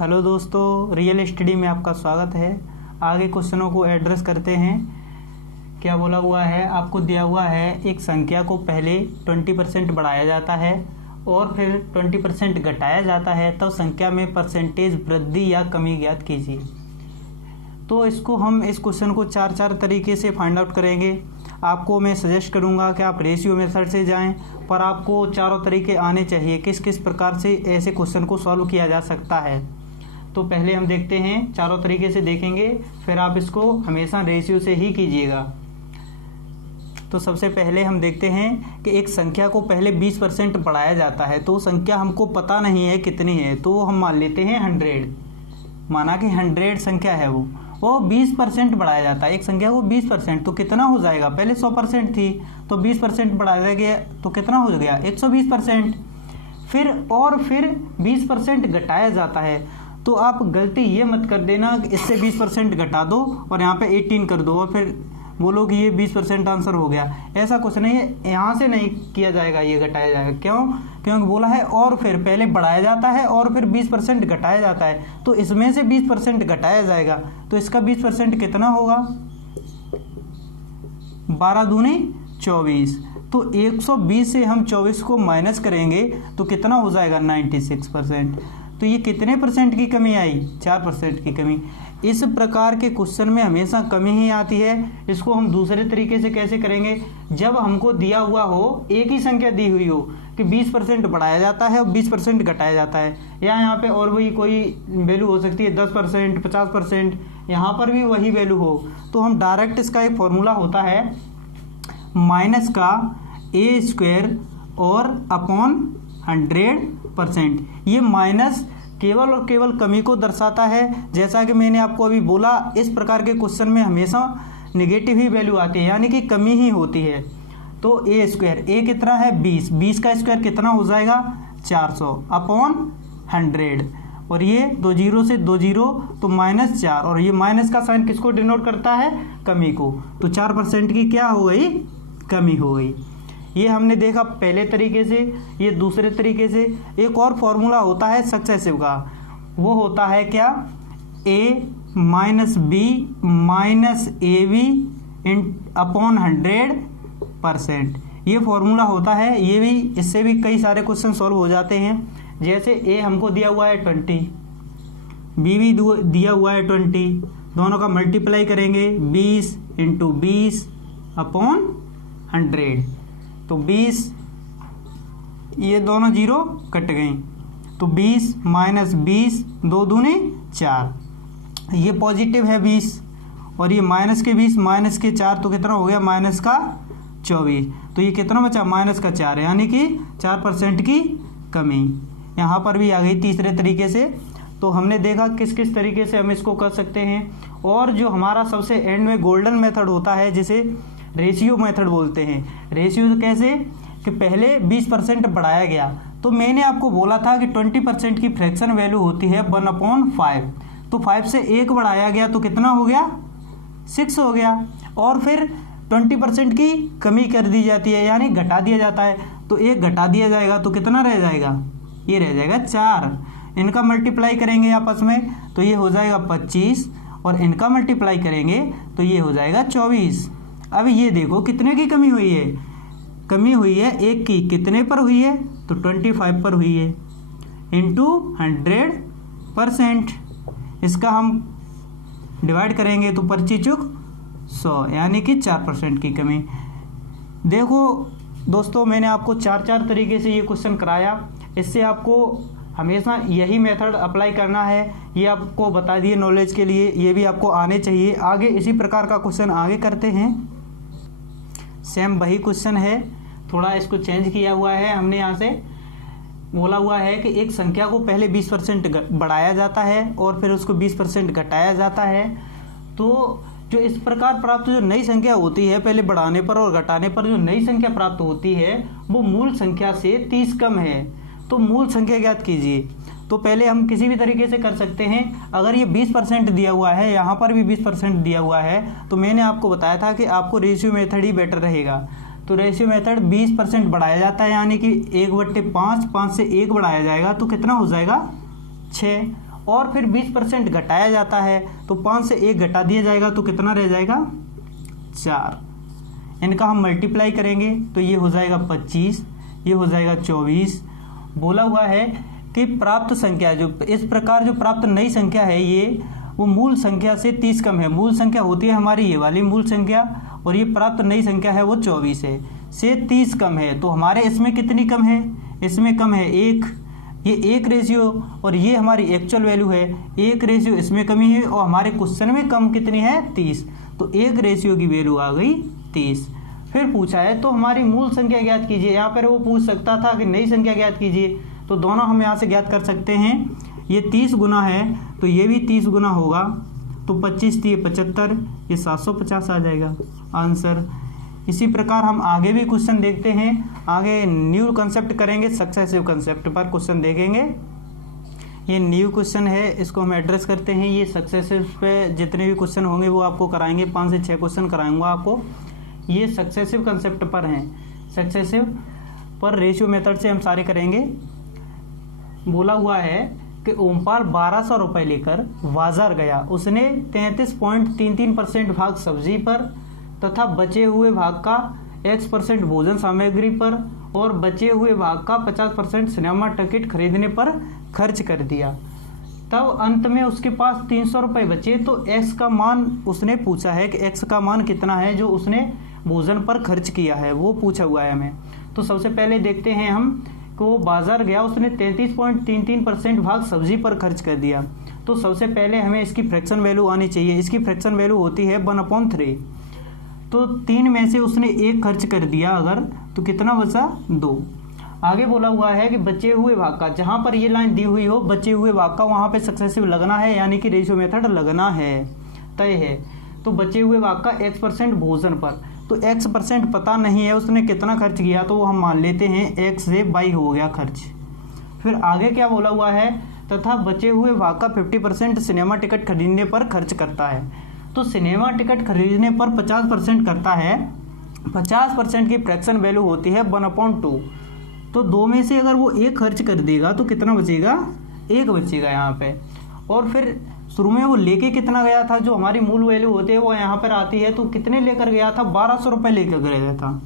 Hello दोस्तों, real study में आपका स्वागत है। आगे क्वेश्चनों को एड्रेस करते हैं। क्या बोला हुआ है, आपको दिया हुआ है एक संख्या को पहले 20% बढ़ाया जाता है और फिर 20% घटाया जाता है, तब संख्या में परसेंटेज वृद्धि या कमी ज्ञात कीजिए। तो इसको हम इस क्वेश्चन को चार तरीके से फाइंड आउट करेंगे। आपको मैं सजेस्ट करूंगा कि आप रेशियो मेथड से जाएं, पर आपको चारों तरीके आने चाहिए किस किस प्रकार से ऐसे क्वेश्चन को सॉल्व किया जा सकता है। तो पहले हम देखते हैं, चारों तरीके से देखेंगे, फिर आप इसको हमेशा रेशियो से ही कीजिएगा। तो सबसे पहले हम देखते हैं कि एक संख्या को पहले 20% बढ़ाया जाता है, तो संख्या हमको पता नहीं है कितनी है, तो हम मान लेते हैं 100। माना कि 100 संख्या है, वो 20% बढ़ाया जाता है। एक संख्या को 20%, तो कितना हो जाएगा, पहले 100% थी तो 20% बढ़ाया गया तो कितना हो गया 120%। फिर 20% घटाया जाता है, तो आप गलती ये मत कर देना कि इससे 20% घटा दो और यहाँ पे 18 कर दो और फिर बोलो कि ये 20% आंसर हो गया। ऐसा कुछ नहीं है, यहाँ से नहीं किया जाएगा, ये घटाया जाएगा। क्योंकि बोला है और फिर पहले बढ़ाया जाता है और फिर 20% घटाया जाता है, तो इसमें से 20% घटाया जाएगा, तो इसका 20% कितना होगा, 12 दूनी 24। तो 120 से हम 24 को माइनस करेंगे तो कितना हो जाएगा 96%। तो ये कितने परसेंट की कमी आई, 4% की कमी। इस प्रकार के क्वेश्चन में हमेशा कमी ही आती है। इसको हम दूसरे तरीके से कैसे करेंगे, जब हमको दिया हुआ हो, एक ही संख्या दी हुई हो कि 20% बढ़ाया जाता है और 20% घटाया जाता है, या यहाँ पे और वही कोई वैल्यू हो सकती है 10%, 50%, यहाँ पर भी वही वैल्यू हो, तो हम डायरेक्ट इसका एक फॉर्मूला होता है माइनस का a² और अपॉन 100%। ये माइनस केवल और केवल कमी को दर्शाता है। जैसा कि मैंने आपको अभी बोला, इस प्रकार के क्वेश्चन में हमेशा नेगेटिव ही वैल्यू आती है, यानी कि कमी ही होती है। तो a² कितना है 20 का स्क्वायर कितना हो जाएगा 400 अपॉन 100, और ये 2 0 से 2 0 तो -4, और ये माइनस का साइन किसको डिनोट करता है, कमी को। तो 4% की क्या हो गई, कमी हो गई। ये हमने देखा पहले तरीके से। ये दूसरे तरीके से एक और फॉर्मूला होता है सक्सेसिव का, वो होता है क्या, a minus b minus ab upon 100%। ये फॉर्मूला होता है। ये भी, इससे भी कई सारे क्वेश्चन सॉल्व हो जाते हैं। जैसे a हमको दिया हुआ है 20, b भी दिया हुआ है 20, दोनों का मल्टीप्लाई करेंगे 20 × 20 अपॉन 100, तो 20, ये दोनों 0 कट गई, तो 20 माइनस 20 2 दूनी 4, ये पॉजिटिव है 20 और ये माइनस के 20 माइनस के 4, तो कितना हो गया माइनस का 24। तो ये कितना बचा, माइनस का 4, यानी कि 4% की कमी। यहाँ पर भी आ गई तीसरे तरीके से। तो हमने देखा किस किस तरीके से हम इसको कर सकते हैं। और जो हमारा सबसे एंड में गोल्डन मेथड होता है, जिसे रेशियो मेथड बोलते हैं। रेशियो कैसे, कि पहले 20% बढ़ाया गया, तो मैंने आपको बोला था कि 20% की फ्रैक्शन वैल्यू होती है 1/5, तो 5 से 1 बढ़ाया गया तो कितना हो गया 6 हो गया, और फिर 20% की कमी कर दी जाती है, यानी घटा दिया जाता है, तो 1 घटा दिया जाएगा तो कितना रह जाएगा, ये रह जाएगा 4। इनका मल्टीप्लाई करेंगे आपस में तो ये हो जाएगा 25, और इनका मल्टीप्लाई करेंगे तो ये हो जाएगा 24। अब ये देखो कितने की कमी हुई है, कमी हुई है 1 की, कितने पर हुई है, तो 25 पर हुई है, इंटू 100%। इसका हम डिवाइड करेंगे तो 25 चुक 100, यानी कि 4% की कमी। देखो दोस्तों, मैंने आपको चार तरीके से ये क्वेश्चन कराया। इससे आपको हमेशा यही मेथड अप्लाई करना है। ये आपको बता दिए नॉलेज के लिए, ये भी आपको आने चाहिए। आगे इसी प्रकार का क्वेश्चन आगे करते हैं। सेम वही क्वेश्चन है, थोड़ा इसको चेंज किया हुआ है हमने। यहाँ से बोला हुआ है कि एक संख्या को पहले 20% बढ़ाया जाता है और फिर उसको 20% घटाया जाता है। तो जो इस प्रकार प्राप्त जो नई संख्या होती है, पहले बढ़ाने पर और घटाने पर जो नई संख्या प्राप्त होती है, वो मूल संख्या से 30 कम है। तो मूल संख्या ज्ञात कीजिए। तो पहले हम किसी भी तरीके से कर सकते हैं। अगर ये 20% दिया हुआ है, यहाँ पर भी 20% दिया हुआ है, तो मैंने आपको बताया था कि आपको रेशियो मेथड ही बेटर रहेगा। तो रेशियो मेथड 20% बढ़ाया जाता है, यानी कि 1/5, 5 से 1 बढ़ाया जाएगा तो कितना हो जाएगा 6, और फिर 20% घटाया जाता है तो 5 से 1 घटा दिया जाएगा तो कितना रह जाएगा 4। इनका हम मल्टीप्लाई करेंगे तो ये हो जाएगा 25, ये हो जाएगा 24। बोला हुआ है कि प्राप्त संख्या जो इस प्रकार जो प्राप्त नई संख्या है ये वो मूल संख्या से 30 कम है। मूल संख्या होती है हमारी ये वाली मूल संख्या, और ये प्राप्त नई संख्या है वो 24 है, से 30 कम है। तो हमारे इसमें कितनी कम है, इसमें कम है 1, ये 1 रेशियो, और ये हमारी एक्चुअल वैल्यू है 1 रेशियो, इसमें कमी है, और हमारे क्वेश्चन में कम कितनी है 30, तो 1 रेशियो की वैल्यू आ गई 30। फिर पूछा है तो हमारी मूल संख्या ज्ञात कीजिए। यहाँ पर वो पूछ सकता था कि नई संख्या ज्ञात कीजिए, तो दोनों हम यहाँ से ज्ञात कर सकते हैं। ये 30 गुना है तो ये भी 30 गुना होगा, तो 25 3 75, ये 750 आ जाएगा आंसर। इसी प्रकार हम आगे भी क्वेश्चन देखते हैं। आगे न्यू कंसेप्ट करेंगे, सक्सेसिव कंसेप्ट पर क्वेश्चन देखेंगे। ये न्यू क्वेश्चन है, इसको हम एड्रेस करते हैं। ये सक्सेसिव पे जितने भी क्वेश्चन होंगे वो आपको कराएंगे, 5 से 6 क्वेश्चन कराऊंगा आपको। ये सक्सेसिव कंसेप्ट पर हैं, सक्सेसिव पर रेशियो मेथड से हम सारे करेंगे। बोला हुआ है कि ओमपाल 1200 रुपये लेकर बाजार गया, उसने 33.33% भाग सब्जी पर तथा बचे हुए भाग का X% भोजन सामग्री पर और बचे हुए भाग का 50% सिनेमा टिकट खरीदने पर खर्च कर दिया। तब अंत में उसके पास 300 रुपये बचे, तो X का मान उसने पूछा है कि X का मान कितना है जो उसने भोजन पर खर्च किया है, वो पूछा हुआ है हमें। तो सबसे पहले देखते हैं हम कि वो बाजार गया, उसने 33.33% भाग सब्जी पर खर्च कर दिया। तो सबसे पहले हमें इसकी फ्रैक्शन वैल्यू आनी चाहिए। इसकी फ्रैक्शन वैल्यू होती है 1/3। तो 3 में से उसने 1 खर्च कर दिया अगर, तो कितना बचा 2। आगे बोला हुआ है कि बचे हुए भाग का, जहाँ पर ये लाइन दी हुई हो बचे हुए भाग का वहाँ पे सक्सेसिव लगना है, यानी कि रेशियो मेथड लगना है, तय है। तो बचे हुए भाग का X% भोजन पर, तो X% पता नहीं है उसने कितना खर्च किया, तो वो हम मान लेते हैं X से Y हो गया खर्च। फिर आगे क्या बोला हुआ है, तथा बचे हुए भाग का 50% सिनेमा टिकट खरीदने पर खर्च करता है। तो सिनेमा टिकट खरीदने पर 50% करता है, 50% की फ्रैक्शन वैल्यू होती है 1/2। तो 2 में से अगर वो 1 खर्च कर देगा तो कितना बचेगा, 1 बचेगा यहाँ पे। और फिर शुरू में वो लेके कितना गया था, जो हमारी मूल वैल्यू होती है वो यहाँ पर आती है, तो कितने लेकर गया था 1200 रुपये लेकर गया था।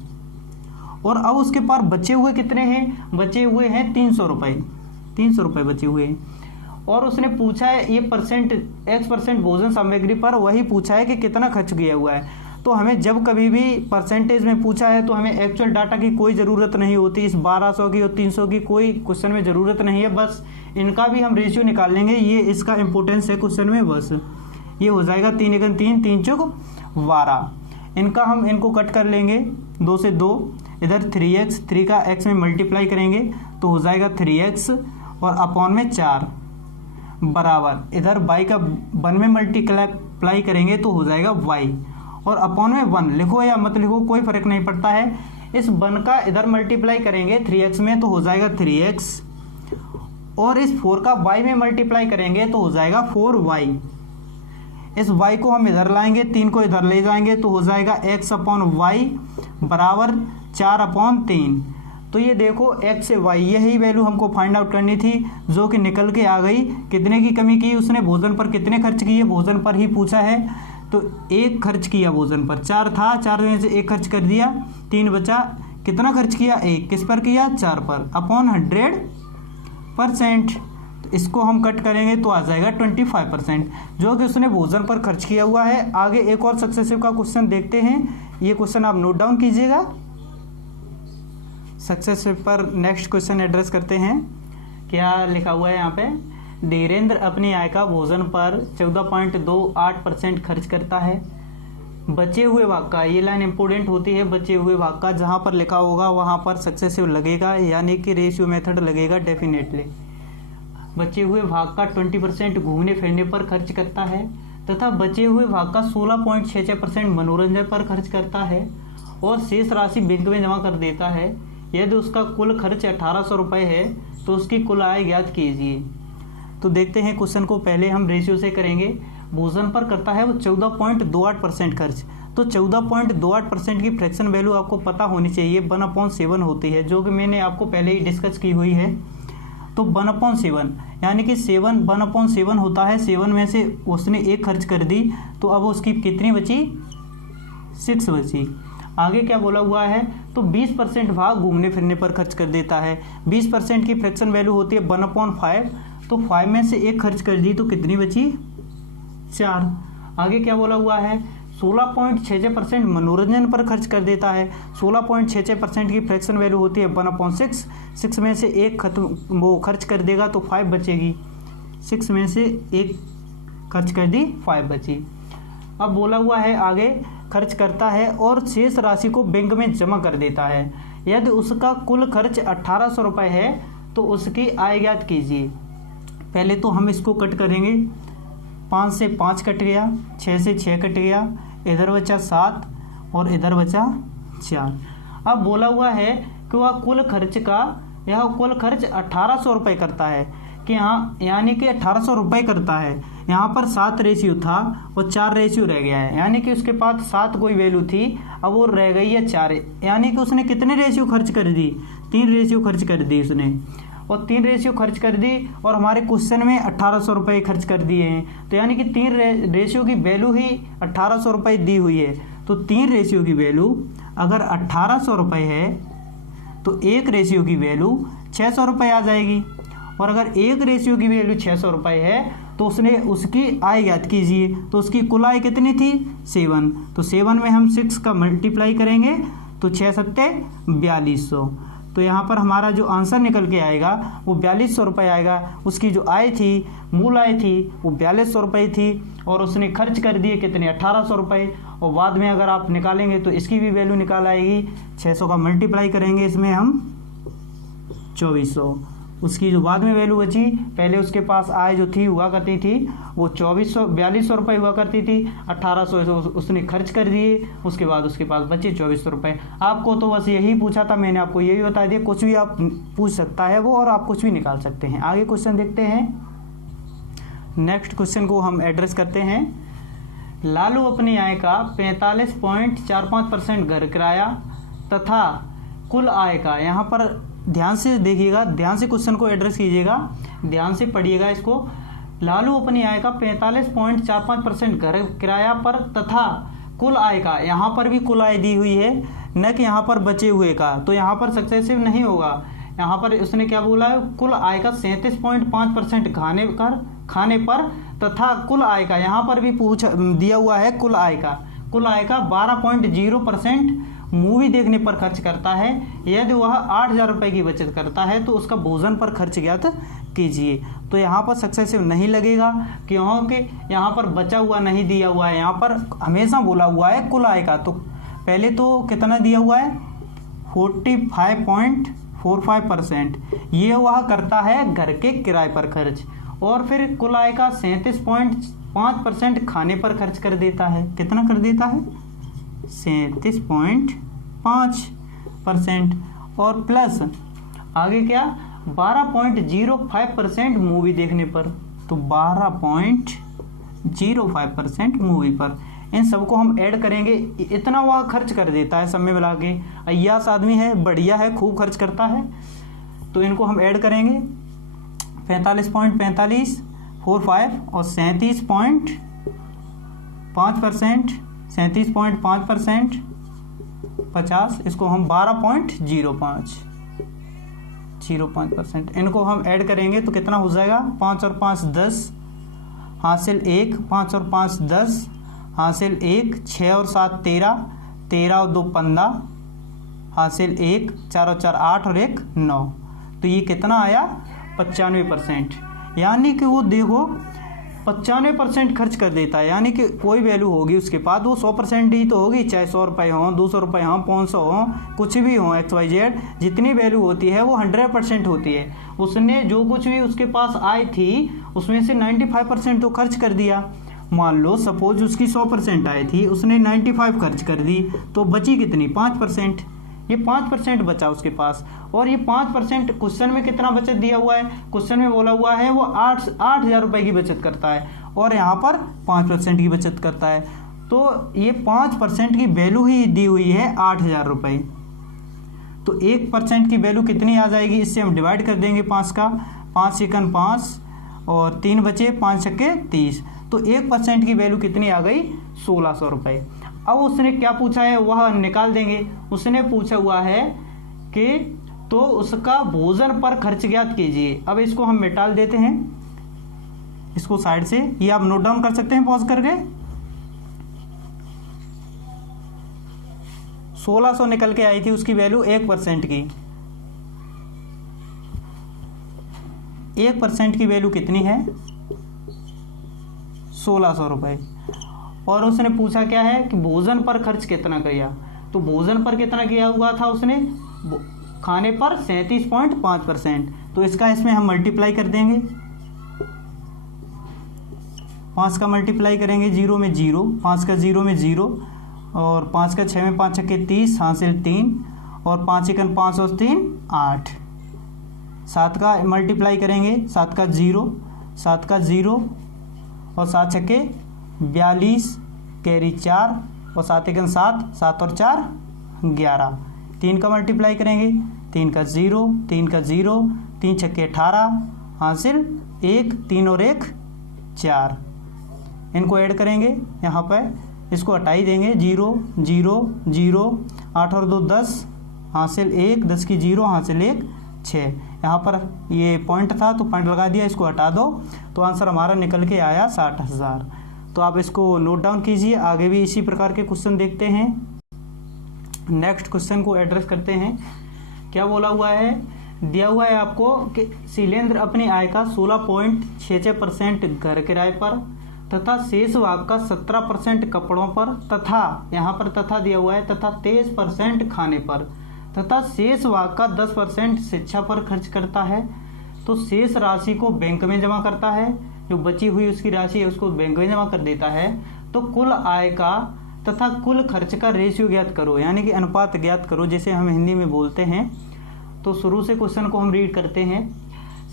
और अब उसके पास बचे हुए कितने हैं, बचे हुए हैं 300 रुपये, 300 रुपये बचे हुए हैं। और उसने पूछा है ये X% भोजन सामग्री पर, वही पूछा है कि कितना खर्च किया हुआ है। तो हमें जब कभी भी परसेंटेज में पूछा है तो हमें एक्चुअल डाटा की कोई ज़रूरत नहीं होती, इस 1200 की और 300 की कोई क्वेश्चन में ज़रूरत नहीं है, बस इनका भी हम रेशियो निकाल लेंगे। ये इसका इंपॉर्टेंस है क्वेश्चन में, बस ये हो जाएगा 3 × 3 3 × 12। इनका हम इनको कट कर लेंगे, 2 से 2, इधर 3x, 3 का x में मल्टीप्लाई करेंगे तो हो जाएगा 3x, और अपॉन में 4 बराबर इधर y का 1 में मल्टीप्लाई करेंगे तो हो जाएगा y, और अपॉन में 1 लिखो या मत लिखो कोई फर्क नहीं पड़ता है। इस 1 का इधर मल्टीप्लाई करेंगे 3x में तो हो जाएगा 3x, और इस 4 का y में मल्टीप्लाई करेंगे तो हो जाएगा 4y। इस y को हम इधर लाएंगे, 3 को इधर ले जाएंगे तो हो जाएगा x/y बराबर 4/3। तो ये देखो x से y, यही वैल्यू हमको फाइंड आउट करनी थी, जो कि निकल के आ गई। कितने की कमी की उसने, भोजन पर कितने खर्च किए, भोजन पर ही पूछा है, तो 1 खर्च किया भोजन पर। 4 था, 4 में से 1 खर्च कर दिया, 3 बचा। कितना खर्च किया, 1 किस पर किया, 4 पर, अपॉन 100%। तो इसको हम कट करेंगे तो आ जाएगा 25%, जो कि उसने भोजन पर खर्च किया हुआ है। आगे एक और सक्सेसिव का क्वेश्चन देखते हैं, ये क्वेश्चन आप नोट डाउन कीजिएगा। सक्सेसिव पर नेक्स्ट क्वेश्चन एड्रेस करते हैं। क्या लिखा हुआ है यहाँ पे, धीरेन्द्र अपनी आय का भोजन पर 14.28% खर्च करता है। बचे हुए भाग का, ये लाइन इंपॉर्टेंट होती है, बचे हुए भाग का जहाँ पर लिखा होगा वहाँ पर सक्सेसिव लगेगा, यानी कि रेशियो मेथड लगेगा डेफिनेटली। बचे हुए भाग का 20% घूमने फिरने पर खर्च करता है, तथा बचे हुए भाग का 16.66% मनोरंजन पर खर्च करता है, और शेष राशि बैंक में जमा कर देता है। यदि उसका कुल खर्च 1800 रुपये है तो उसकी कुल आय ज्ञात कीजिए। तो देखते हैं क्वेश्चन को, पहले हम रेशियो से करेंगे। भोजन पर करता है वो 14.28% खर्च, तो 14.28% की फ्रैक्शन वैल्यू आपको पता होनी चाहिए, 1/7 होती है, जो कि मैंने आपको पहले ही डिस्कस की हुई है। तो 1/7 यानी कि 1/7 होता है। 7 में से उसने 1 खर्च कर दी तो अब उसकी कितनी बची, 6 बची। आगे क्या बोला हुआ है, तो 20% भाग घूमने फिरने पर खर्च कर देता है। 20% की फ्रैक्शन वैल्यू होती है 1/5, तो 5 में से 1 खर्च कर दी तो कितनी बची, 4। आगे क्या बोला हुआ है, 16.66% मनोरंजन पर खर्च कर देता है। 16.66% की फ्रैक्शन वैल्यू होती है 1/6। 6 में से 1 खत्म वो खर्च कर देगा तो 5 बचेगी। 6 में से 1 खर्च कर दी, 5 बची। अब बोला हुआ है आगे, खर्च करता है और शेष राशि को बैंक में जमा कर देता है। यदि उसका कुल खर्च 1800 रुपये है तो उसकी आय ज्ञात कीजिए। पहले तो हम इसको कट करेंगे, 5 से 5 कट गया, 6 से 6 कट गया, इधर बचा 7 और इधर बचा 4। अब बोला हुआ है कि वह कुल खर्च का, यह कुल खर्च 1800 रुपये करता है कि यहाँ, यानी कि 1800 रुपये करता है। यहाँ पर 7 रेशियो था और 4 रेशियो रह गया है, यानी कि उसके पास 7 कोई वैल्यू थी, अब वो रह गई है 4। यानी कि उसने कितने रेशियो खर्च कर दी, 3 रेशियो खर्च कर दी उसने, और 3 रेशियो खर्च कर दी। और हमारे क्वेश्चन में 1800 रुपये खर्च कर दिए हैं, तो यानी कि 3 रेशियो की वैल्यू ही 1800 रुपये दी हुई है। तो 3 रेशियो की वैल्यू अगर 1800 रुपये है तो 1 रेशियो की वैल्यू 600 रुपये आ जाएगी। और अगर 1 रेशियो की वैल्यू 600 रुपये है तो उसने उसकी आय ज्ञात कीजिए। तो उसकी कुल आय कितनी थी, 7। तो 7 में हम 6 का मल्टीप्लाई करेंगे तो 6 सत्ते 4200। तो यहाँ पर हमारा जो आंसर निकल के आएगा वो 4200 रुपये आएगा। उसकी जो आय थी, मूल आय थी, वो 4200 रुपये थी और उसने खर्च कर दिए कितने, 1800 रुपये। और बाद में अगर आप निकालेंगे तो इसकी भी वैल्यू निकाल आएगी। 600 का मल्टीप्लाई करेंगे इसमें हम 2400। उसकी जो बाद में वैल्यू बची, पहले उसके पास आय जो थी हुआ करती थी वो 4200 रुपये हुआ करती थी, 1800 उसने खर्च कर दिए, उसके बाद उसके पास बचे 2400 रुपये। आपको तो बस यही पूछा था, मैंने आपको यही बता दिया। कुछ भी आप पूछ सकता है वो, और आप कुछ भी निकाल सकते हैं। आगे क्वेश्चन देखते हैं। नेक्स्ट क्वेश्चन को हम एड्रेस करते हैं। लालू अपनी आय का 45.45% घर किराया तथा कुल आय का, यहाँ पर ध्यान से देखिएगा, ध्यान से क्वेश्चन को एड्रेस कीजिएगा, ध्यान से पढ़िएगा इसको। लालू अपनी आय का 45.45% घर किराया पर तथा कुल आय का, यहाँ पर भी कुल आय दी हुई है, न कि यहाँ पर बचे हुए का। तो यहाँ पर सक्सेसिव नहीं होगा। यहाँ पर उसने क्या बोला है, कुल आय का 37.5% खाने पर तथा कुल आय का, यहाँ पर भी पूछ दिया हुआ है कुल आय का 12.0% मूवी देखने पर खर्च करता है। यदि वह 8000 रुपये की बचत करता है तो उसका भोजन पर खर्च ज्ञात कीजिए। तो यहाँ पर सक्सेसिव नहीं लगेगा क्योंकि यहाँ पर बचा हुआ नहीं दिया हुआ है, यहाँ पर हमेशा बोला हुआ है कुल आय का। तो पहले तो कितना दिया हुआ है, 45.45%, ये वह करता है घर के किराए पर खर्च। और फिर कुल आय का 37.5% खाने पर खर्च कर देता है। कितना कर देता है, 37.5%। और प्लस आगे क्या, 12.05% मूवी देखने पर। तो 12.05% मूवी पर। इन सबको हम ऐड करेंगे, इतना वह खर्च कर देता है सब में मिला के। अय्यास आदमी है, बढ़िया है, खूब खर्च करता है। तो इनको हम ऐड करेंगे, 45.45, 45 और 37.5%, 37.5%, 50, इसको हम 12.05%, इनको हम ऐड करेंगे तो कितना हो जाएगा, 5 और 5 10, हासिल 1, 5 और 5 10, हासिल 1, 6 और 7 13, 13 और 2 15, हासिल 1, 4 और 4 8 और 1 9। तो ये कितना आया, 95%। यानी कि वो देखो 95% खर्च कर देता है। यानी कि कोई वैल्यू होगी उसके पास वो 100% ही तो होगी, चाहे 100 रुपये हों, 200 रुपये हों, 500 हों, कुछ भी हों, XYZ जितनी वैल्यू होती है वो 100% होती है। उसने जो कुछ भी उसके पास आय थी उसमें से 95% तो खर्च कर दिया। मान लो सपोज उसकी 100% आय थी, उसने 95 खर्च कर दी, तो बची कितनी, 5%। ये 5% बचा उसके पास। और ये 5% क्वेश्चन में कितना बचत दिया हुआ है, क्वेश्चन में बोला हुआ है वो 8,000 रुपये की बचत करता है और यहाँ पर 5% की बचत करता है। तो ये 5% की वैल्यू ही दी हुई है 8,000 रुपये। तो 1% की वैल्यू कितनी आ जाएगी, इससे हम डिवाइड कर देंगे 5 का, 5 चिकन 5 और 3 बचे, 5 छक्के 30। तो 1% की वैल्यू कितनी आ गई? 1600 रुपये। अब उसने क्या पूछा है वह निकाल देंगे। उसने पूछा हुआ है कि तो उसका भोजन पर खर्च ज्ञात कीजिए। अब इसको हम मिटा देते हैं, इसको साइड से, ये आप नोट डाउन कर सकते हैं पॉज करके। 1600 निकल के आई थी उसकी वैल्यू 1% की। 1% की वैल्यू कितनी है? 1600 रुपये। और उसने पूछा क्या है कि भोजन पर खर्च कितना किया। तो भोजन पर कितना किया हुआ था उसने? खाने पर 37.5%। तो इसका इसमें हम मल्टीप्लाई कर देंगे, 5 का मल्टीप्लाई करेंगे, 0 में 0, 5 का 0 में 0 और 5 का 6 में 5 छक्के 30, हासिल 3 और 5 चिकन 5 और 3 8। 7 का मल्टीप्लाई करेंगे, 7 का 0, 7 का 0 और 7 छक्के 42, कैरी 4 और 7 एकन 7, 7 और 4 11। 3 का मल्टीप्लाई करेंगे, 3 का 0, 3 का 0, 3 छक्के 18, हासिल 1, 3 और 1 4। इनको ऐड करेंगे यहाँ पर, इसको हटा ही देंगे, 0 0 0, 8 और 2 10, हासिल 1, 10 की 0, हासिल 1 6। यहाँ पर ये पॉइंट था तो पॉइंट लगा दिया, इसको हटा दो तो आंसर हमारा निकल के आया 60,000। तो आप इसको नोट डाउन कीजिए, आगे भी इसी प्रकार के क्वेश्चन देखते हैं। नेक्स्ट क्वेश्चन को एड्रेस करते हैं। क्या बोला हुआ है? दिया हुआ है आपको कि शैलेंद्र अपनी आय का 16.66% घर किराए पर तथा शेष भाग का 17% कपड़ों पर तथा, यहाँ पर तथा दिया हुआ है, तथा 23% खाने पर तथा शेष भाग का 10% शिक्षा पर खर्च करता है। तो शेष राशि को बैंक में जमा करता है, जो बची हुई उसकी राशि है उसको बैंक में जमा कर देता है। तो कुल आय का तथा कुल खर्च का रेशियो ज्ञात करो, यानी कि अनुपात ज्ञात करो, जैसे हम हिंदी में बोलते हैं। तो शुरू से क्वेश्चन को हम रीड करते हैं।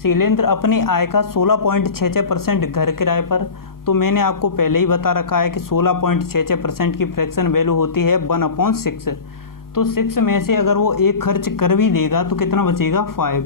शैलेंद्र अपनी आय का 16.66% घर किराए पर। तो मैंने आपको पहले ही बता रखा है कि 16.66% की फ्रैक्शन वैल्यू होती है 1/6। तो 6 में से अगर वो 1 खर्च कर भी देगा तो कितना बचेगा? 5।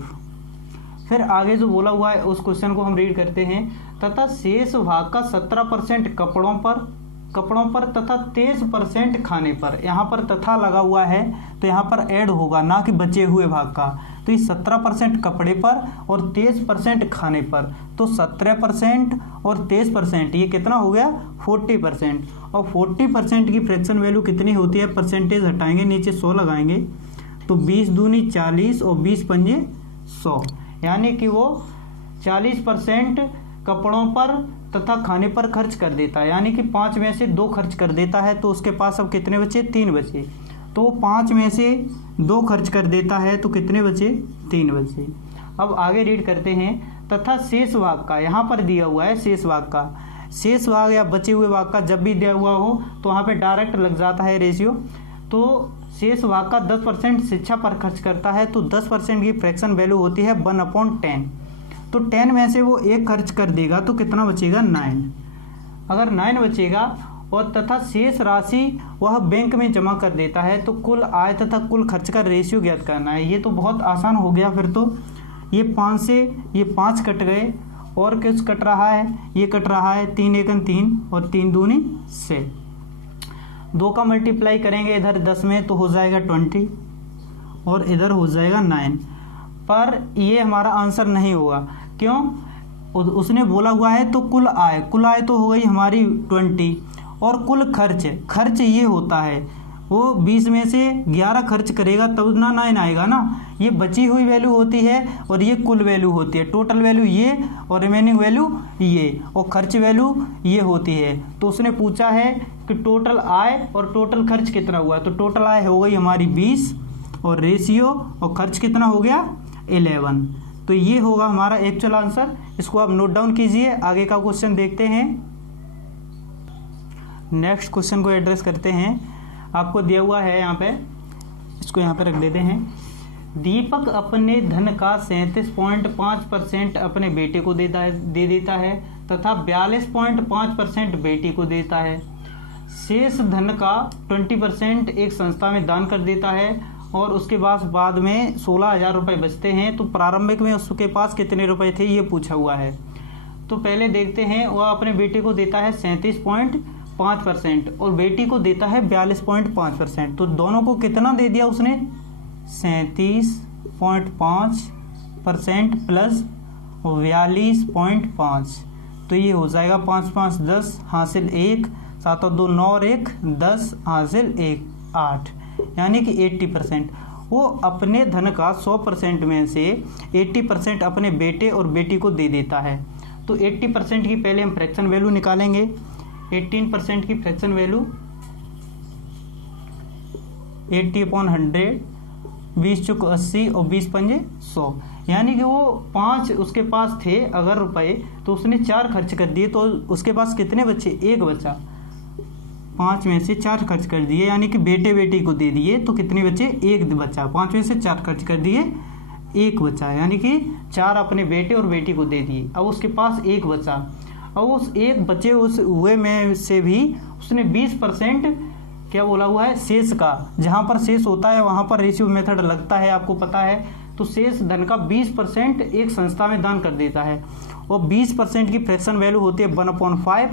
फिर आगे जो बोला हुआ है उस क्वेश्चन को हम रीड करते हैं। तथा शेष भाग का 17% कपड़ों पर तथा 23% खाने पर। यहाँ पर तथा लगा हुआ है तो यहाँ पर ऐड होगा, ना कि बचे हुए भाग का। तो ये 17% कपड़े पर और 23% खाने पर। तो 17% और 23%, ये कितना हो गया? 40%। और 40% की फ्रैक्शन वैल्यू कितनी होती है? परसेंटेज हटाएंगे, नीचे 100 लगाएंगे तो 20 दूनी 40 और 20 पंजे 100, यानी कि वो 40% कपड़ों पर तथा खाने पर खर्च कर देता है, यानी कि 5 में से 2 खर्च कर देता है। तो उसके पास अब कितने बचे? 3 बचे। तो 5 में से 2 खर्च कर देता है तो कितने बचे? 3 बचे। अब आगे रीड करते हैं। तथा शेष भाग का, यहाँ पर दिया हुआ है शेष भाग का, शेष भाग या बचे हुए भाग का जब भी दिया हुआ हो तो वहाँ पे डायरेक्ट लग जाता है रेशियो। तो शेष भाग का 10% शिक्षा पर खर्च करता है। तो 10% की फ्रैक्शन वैल्यू होती है 1/10। तो 10 में से वो 1 खर्च कर देगा तो कितना बचेगा? 9। अगर 9 बचेगा और तथा शेष राशि वह बैंक में जमा कर देता है। तो कुल आय तथा कुल खर्च का रेशियो ज्ञात करना है। ये तो बहुत आसान हो गया। फिर तो ये 5 से ये 5 कट गए और कुछ कट रहा है, ये कट रहा है, 3 एकन 3 और 3 दूनी 6। 2 का मल्टीप्लाई करेंगे इधर 10 में तो हो जाएगा 20 और इधर हो जाएगा 9। पर ये हमारा आंसर नहीं होगा। क्यों? उसने बोला हुआ है तो कुल आय तो हो गई हमारी 20 और कुल खर्च ये होता है वो 20 में से 11 खर्च करेगा तब ना 9 आएगा ना। ये बची हुई वैल्यू होती है और ये कुल वैल्यू होती है। टोटल वैल्यू ये और रिमेनिंग वैल्यू ये और खर्च वैल्यू ये होती है। तो उसने पूछा है कि टोटल आय और टोटल खर्च कितना हुआ। तो टोटल आय हो गई हमारी 20 और रेशियो और खर्च कितना हो गया? 11। तो ये होगा हमारा एक्चुअल आंसर। इसको आप नोट डाउन कीजिए, आगे का क्वेश्चन देखते हैं। नेक्स्ट क्वेश्चन को एड्रेस करते हैं। आपको दिया हुआ है यहाँ पे, इसको यहाँ पे रख देते हैं। दीपक अपने धन का 37.5% अपने बेटे को दे देता है तथा 42.5% बेटी को देता है। शेष धन का 20% एक संस्था में दान कर देता है और उसके बाद में 16,000 रुपये बचते हैं। तो प्रारंभिक में उसके पास कितने रुपए थे ये पूछा हुआ है। तो पहले देखते हैं, वह अपने बेटे को देता है 37.5% और बेटी को देता है 42.5%। तो दोनों को कितना दे दिया उसने, 37.5% प्लस 42.5। तो ये हो जाएगा 5 5 10 हासिल 1, 7 और 2 9 और 1 10 हासिल 1 8, यानी कि 80%। वो अपने धन का 100% में से 80% अपने बेटे और बेटी को दे देता है। तो 80% की पहले हम फ्रैक्शन वैल्यू निकालेंगे। 18% की फ्रैक्शन वैल्यू 80/100, 20 चुक 80 और 20 पंजे 100, यानी कि वो 5 उसके पास थे अगर रुपए, तो उसने 4 खर्च कर दिए। तो उसके पास कितने बचे, 1 बचा। 5 में से 4 खर्च कर दिए, यानी कि बेटे बेटी को दे दिए, तो कितने बचे, 1 बचा। 5 में से 4 खर्च कर दिए, 1 बचा, यानी कि 4 अपने बेटे और बेटी को दे दिए। अब उसके पास 1 बचा। अब उस 1 बचे उस हुए में से भी उसने 20% क्या बोला हुआ है, शेष का। जहाँ पर शेष होता है वहाँ पर रेशियो मेथड लगता है, आपको पता है। तो शेष धन का 20% एक संस्था में दान कर देता है और 20% की फ्रैक्शन वैल्यू होती है 1/5।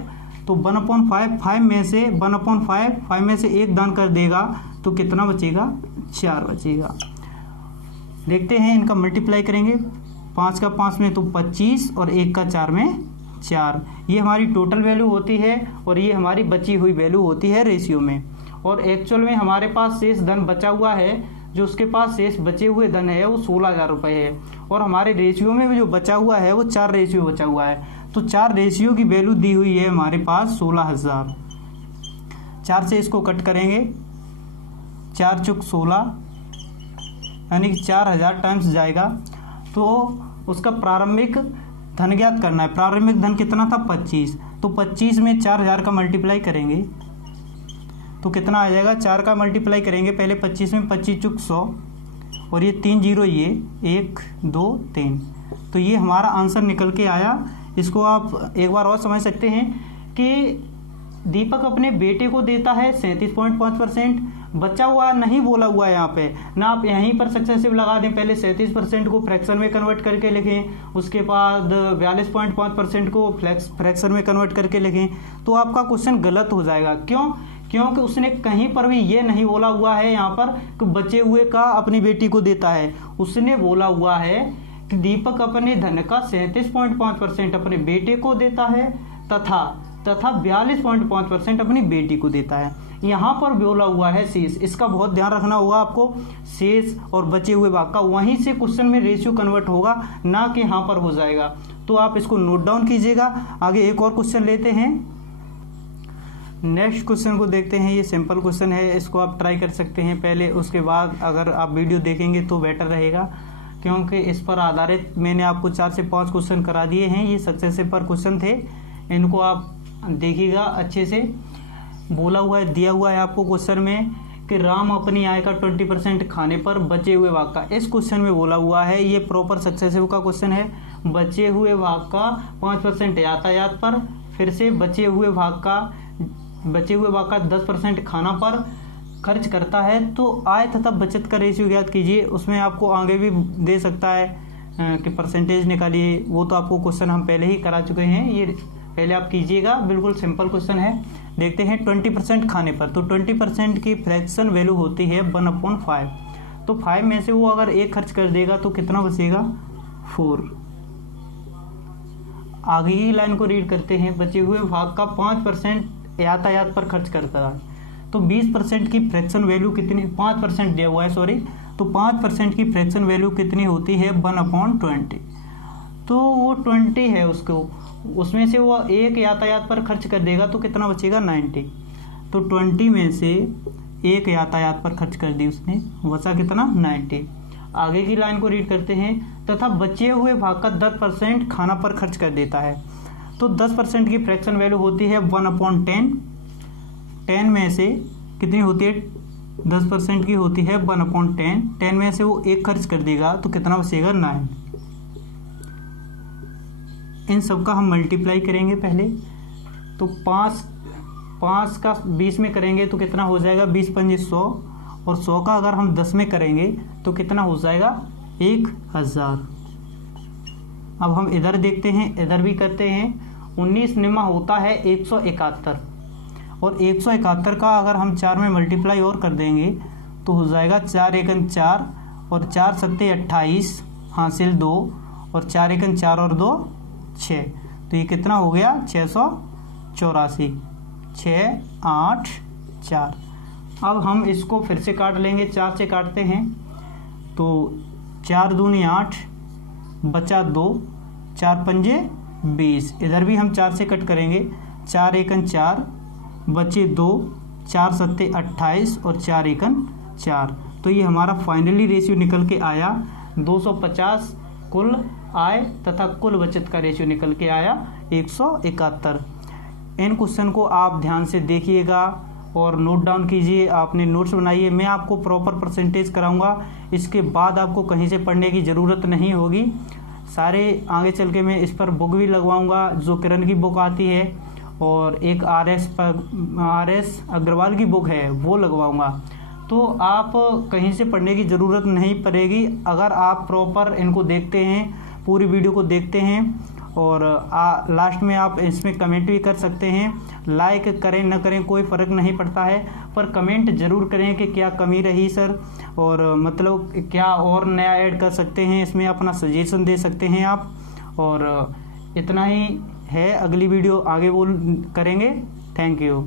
तो 1/5, 5 में से 1/5, 5 में से 1 दान कर देगा तो कितना बचेगा, 4 बचेगा। देखते हैं, इनका मल्टीप्लाई करेंगे। 5 का 5 में तो 25 और 1 का 4 में 4। ये हमारी टोटल वैल्यू होती है और ये हमारी बची हुई वैल्यू होती है रेशियो में। और एक्चुअल में हमारे पास शेष धन बचा हुआ है, जो उसके पास शेष बचे हुए धन है वो 16,000 रुपये है। और हमारे रेशियो में जो बचा हुआ है वो 4 रेशियो बचा हुआ है। तो 4 रेशियो की वैल्यू दी हुई है हमारे पास 16,000। 4 से इसको कट करेंगे, 4 चुक 16, यानी कि 4,000 टाइम्स जाएगा। तो उसका प्रारंभिक धन ज्ञात करना है। प्रारंभिक धन कितना था, 25। तो 25 में 4,000 का मल्टीप्लाई करेंगे तो कितना आ जाएगा, 4 का मल्टीप्लाई करेंगे पहले 25 में, 25 चुक 100 और ये 3 0, ये 1 2 3। तो ये हमारा आंसर निकल के आया। इसको आप एक बार और समझ सकते हैं कि दीपक अपने बेटे को देता है 37.5%। बचा हुआ नहीं बोला हुआ है यहाँ पे ना, आप यहीं पर सक्सेसिव लगा दें। पहले 37% को फ्रैक्शन में कन्वर्ट करके लिखें, उसके बाद 42.5% को फ्रैक्शन में कन्वर्ट करके लिखें, तो आपका क्वेश्चन गलत हो जाएगा। क्यों? क्योंकि उसने कहीं पर भी ये नहीं बोला हुआ है यहाँ पर कि बचे हुए का अपनी बेटी को देता है। उसने बोला हुआ है कि दीपक अपने धन का 37.5% अपने बेटे को देता है तथा 42.5% अपनी बेटी को देता है। यहाँ पर बोला हुआ है शेष, इसका बहुत ध्यान रखना होगा आपको। शेष और बचे हुए भाग का वहीं से क्वेश्चन में रेशियो कन्वर्ट होगा, ना कि यहाँ पर हो जाएगा। तो आप इसको नोट डाउन कीजिएगा। आगे एक और क्वेश्चन लेते हैं। नेक्स्ट क्वेश्चन को देखते हैं। ये सिंपल क्वेश्चन है, इसको आप ट्राई कर सकते हैं पहले, उसके बाद अगर आप वीडियो देखेंगे तो बेटर रहेगा, क्योंकि इस पर आधारित मैंने आपको 4 से 5 क्वेश्चन करा दिए हैं। ये सक्सेसिव पर क्वेश्चन थे, इनको आप देखिएगा अच्छे से। बोला हुआ है, दिया हुआ है आपको क्वेश्चन में कि राम अपनी आय का 20% खाने पर बचे हुए भाग का। इस क्वेश्चन में बोला हुआ है, ये प्रॉपर सक्सेसिव का क्वेश्चन है। बचे हुए भाग का 5% यातायात पर, फिर से बचे हुए भाग का 10% खाना पर खर्च करता है। तो आय तथा बचत का रेशियो ज्ञात कीजिए। उसमें आपको आगे भी दे सकता है कि परसेंटेज निकालिए, वो तो आपको क्वेश्चन हम पहले ही करा चुके हैं, ये पहले आप कीजिएगा। बिल्कुल सिंपल क्वेश्चन है। देखते हैं 20% खाने पर, तो 20% की फ्रैक्शन वैल्यू होती है 1/5। तो 5 में से वो अगर 1 खर्च कर देगा तो कितना बचेगा, 4। आगे की लाइन को रीड करते हैं। बचे हुए भाग का 5% यातायात पर खर्च करता है। तो 20% की फ्रैक्शन वैल्यू कितनी, 5% दिया हुआ है सॉरी, तो 5% की फ्रैक्शन वैल्यू कितनी होती है, 1/20। तो वो 20 है उसको, उसमें से वो 1 यातायात पर खर्च कर देगा तो कितना बचेगा, 90। तो 20 में से 1 यातायात पर खर्च कर दी उसने, बचा कितना, 90। आगे की लाइन को रीड करते हैं। तथा बचे हुए भाग का 10% खाना पर खर्च कर देता है। तो 10% की फ्रैक्शन वैल्यू होती है 1/10। 10 में से कितनी होती है, 10% की होती है 1/10। 10 में से वो 1 खर्च कर देगा तो कितना बचेगा, 9। इन सब का हम मल्टीप्लाई करेंगे पहले। तो 5 का 20 में करेंगे तो कितना हो जाएगा, 20 पंजे 100 और 100 का अगर हम 10 में करेंगे तो कितना हो जाएगा 1000। अब हम इधर देखते हैं, इधर भी करते हैं। 19 निमा होता है 171 और 171 का अगर हम 4 में मल्टीप्लाई और कर देंगे तो हो जाएगा 4 एकन 4 और 4 सत्ते 28 हासिल 2 और 4 एकन 4 और 2 6। तो ये कितना हो गया 684, 6 8 4। अब हम इसको फिर से काट लेंगे, 4 से काटते हैं तो 4 दूनी 8 बचा 2, 4 पंजे 20। इधर भी हम 4 से कट करेंगे, 4 एकन 4 बचे 2, 4 सत्ते 28 और 4 एकन 4। तो ये हमारा फाइनली रेशियो निकल के आया 250 कुल आय तथा कुल बचत का रेशियो निकल के आया 171। इन क्वेश्चन को आप ध्यान से देखिएगा और नोट डाउन कीजिए, आपने नोट्स बनाइए। मैं आपको प्रॉपर परसेंटेज कराऊंगा, इसके बाद आपको कहीं से पढ़ने की ज़रूरत नहीं होगी। सारे आगे चल के मैं इस पर बुक भी लगवाऊंगा, जो किरण की बुक आती है और एक आर.एस. अग्रवाल की बुक है वो लगवाऊंगा। तो आप कहीं से पढ़ने की ज़रूरत नहीं पड़ेगी अगर आप प्रॉपर इनको देखते हैं, पूरी वीडियो को देखते हैं। और लास्ट में आप इसमें कमेंट भी कर सकते हैं। लाइक करें न करें कोई फ़र्क नहीं पड़ता है, पर कमेंट ज़रूर करें कि क्या कमी रही सर, और मतलब क्या और नया ऐड कर सकते हैं, इसमें अपना सजेशन दे सकते हैं आप। और इतना ही है, अगली वीडियो आगे वो करेंगे। Thank you.